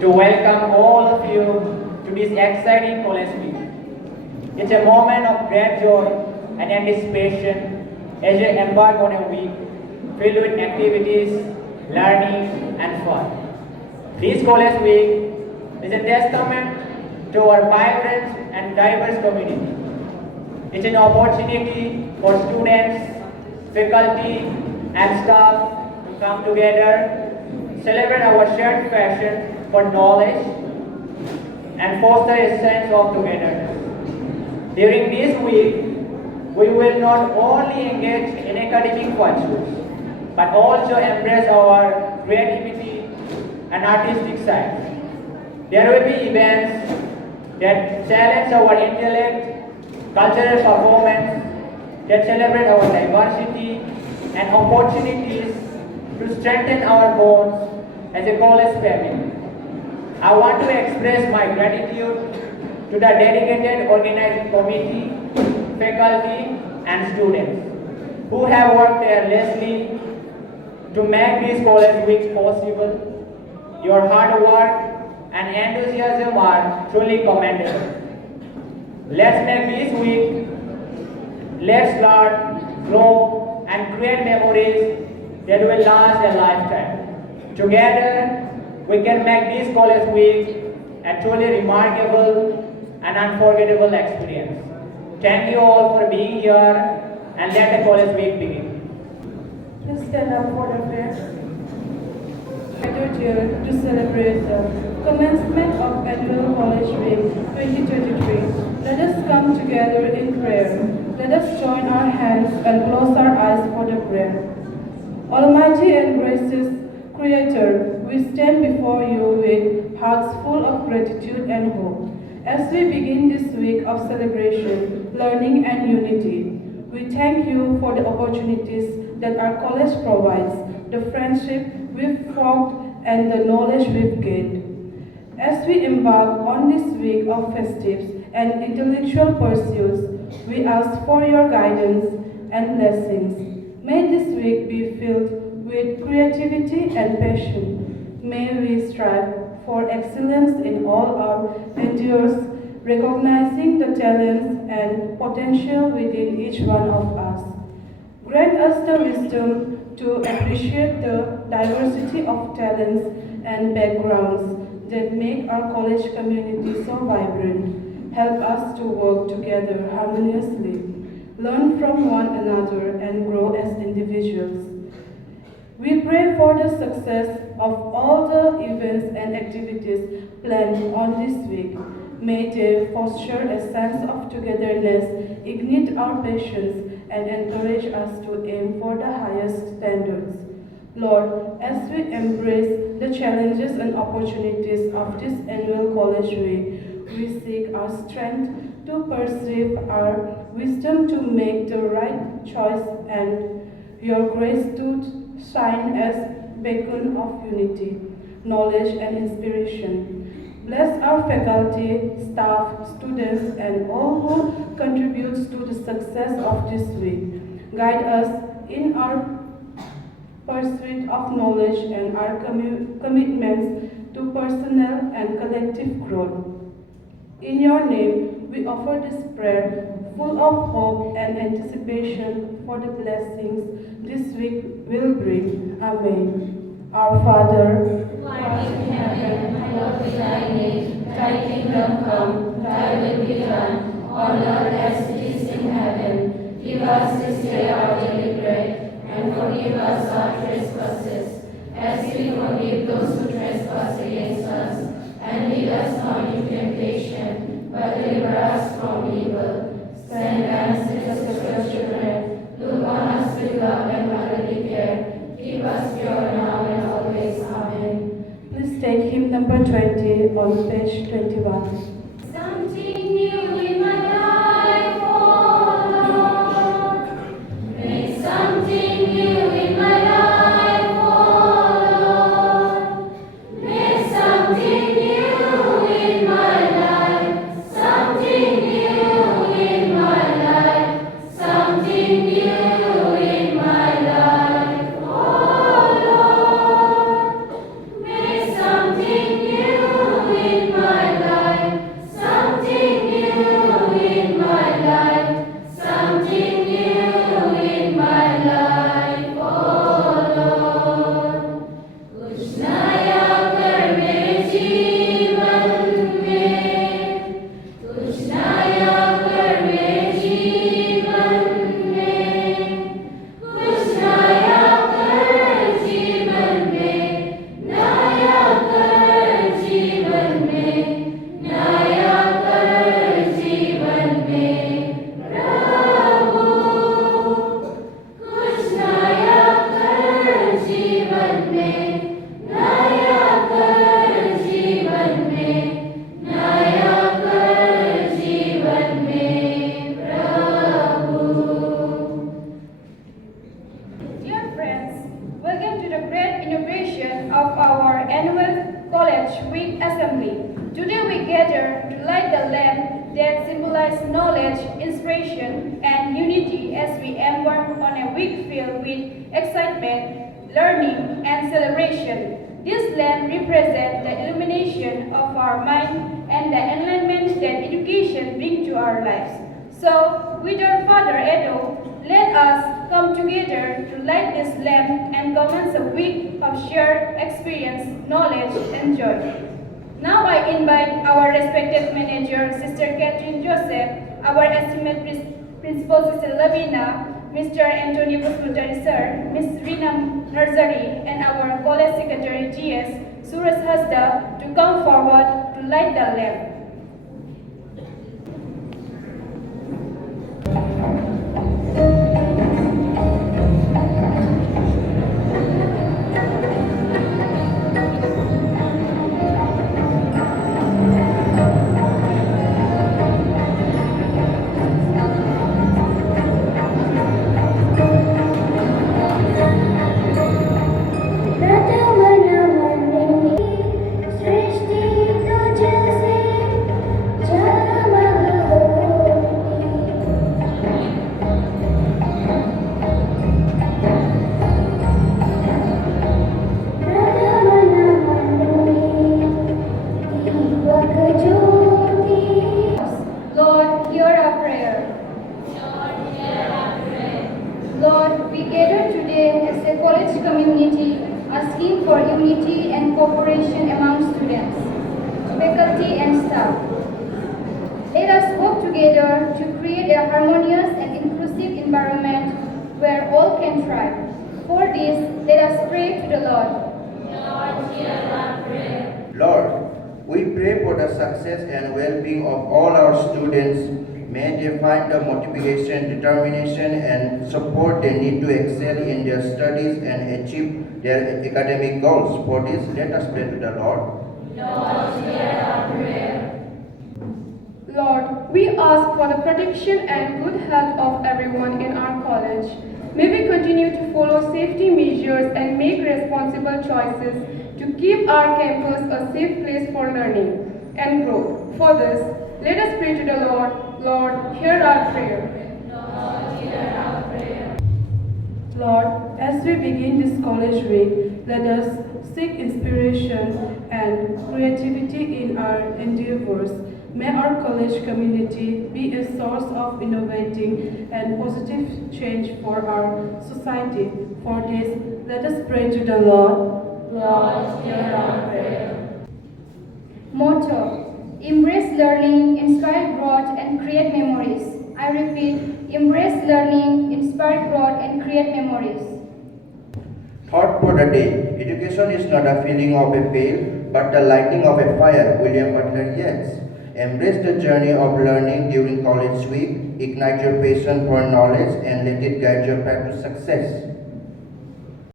to welcome all of you to this exciting college week. It's a moment of great joy and anticipation as you embark on a week filled with activities, learning, and fun. This college week is a testament to our vibrant and diverse community. It's an opportunity for students, faculty, and staff to come together, celebrate our shared passion for knowledge, and foster a sense of togetherness. During this week, we will not only engage in academic pursuits, but also embrace our creativity and artistic side. There will be events that challenge our intellect, cultural performance, that celebrate our diversity, and opportunities to strengthen our bonds as a college family. I want to express my gratitude to the dedicated organizing committee, faculty, and students who have worked tirelessly to make this college week possible. Your hard work and enthusiasm are truly commendable. Let's make this week, let's learn, grow, and create memories that will last a lifetime. Together, we can make this college week a truly remarkable and unforgettable experience. Thank you all for being here, and let the college week begin. Please stand up for the prayer. Gathered here to celebrate the commencement of Annual College Week 2023. Let us come together in prayer. Let us join our hands and close our eyes for the prayer. Almighty and gracious Creator, we stand before you with hearts full of gratitude and hope. As we begin this week of celebration, learning, and unity, we thank you for the opportunities that our college provides, the friendship we've formed, and the knowledge we've gained. As we embark on this week of festives and intellectual pursuits, we ask for your guidance and blessings. May this week be filled with creativity and passion. May we strive for excellence in all our endeavors, recognizing the talents and potential within each one of us. Grant us the wisdom to appreciate the diversity of talents and backgrounds that make our college community so vibrant. Help us to work together harmoniously, learn from one another, and grow as individuals. We pray for the success of all the events and activities planned on this week. May they foster a sense of togetherness, ignite our passions, and encourage us to aim for the highest standards. Lord, as we embrace the challenges and opportunities of this annual college week, we seek our strength to perceive, our wisdom to make the right choice, and your grace to shine as beacon of unity, knowledge, and inspiration. Bless our faculty, staff, students, and all who contribute to the success of this week. Guide us in our pursuit of knowledge and our commitments to personal and collective growth. In your name, we offer this prayer full of hope and anticipation for the blessings this week will bring. Amen. Our Father, who art in heaven, hallowed be thy name. Thy kingdom come, thy will be done, on earth as it is in heaven. Give us this day our daily bread, and forgive us our trespasses, as we forgive those who trespass against us. And lead us not into temptation, but deliver us from evil. Stand and set us as your children. Look on us with love and motherly care. Keep us pure now and always. Amen. please take hymn number 20 on page 21. Something new in my life, oh Lord. Make something new in my life, oh Lord. Make something new in my life. Something new in my life. Something new in my life, oh Lord. Make something new College Week Assembly. Today we gather to light the lamp that symbolizes knowledge, inspiration, and unity as we embark on a week filled with excitement, learning, and celebration. This lamp represents the illumination of our mind and the enlightenment that education brings to our lives. So, without further ado, let us come together to light this lamp and commence a week of shared experience, knowledge, and joy. Now I invite our respected manager, Sister Catherine Joseph, our esteemed principal, Sister Lavina, Mr. Anthony Busmutari Sir, Ms. Rina Narzari, and our college secretary, GS Suresh Hasda, to come forward to light the lamp. Lord, hear our prayer. Lord, we gather today as a college community asking for unity and cooperation among students, faculty, and staff. Let us work together to create a harmonious and inclusive environment where all can thrive. For this, let us pray to the Lord. Lord, hear our prayer. Lord, we pray for the success and well-being of all our students. May they find the motivation, determination, and support they need to excel in their studies and achieve their academic goals. For this, let us pray to the Lord. Lord, hear our prayer. Lord, we ask for the protection and good health of everyone in our college. May we continue to follow safety measures and make responsible choices to keep our campus a safe place for learning and growth. For this, let us pray to the Lord. Lord, hear our prayer. Lord, hear our prayer. Lord, as we begin this college week, let us seek inspiration and creativity in our endeavors. May our college community be a source of innovating and positive change for our society. For this, let us pray to the Lord. Lord, hear our prayer. Motto: Embrace learning, inspire growth, and create memories. I repeat, embrace learning, inspire growth, and create memories. Thought for the day. Education is not a feeling of a pain, but the lighting of a fire. William Butler Yeats. Embrace the journey of learning during college week. Ignite your passion for knowledge and let it guide your path to success.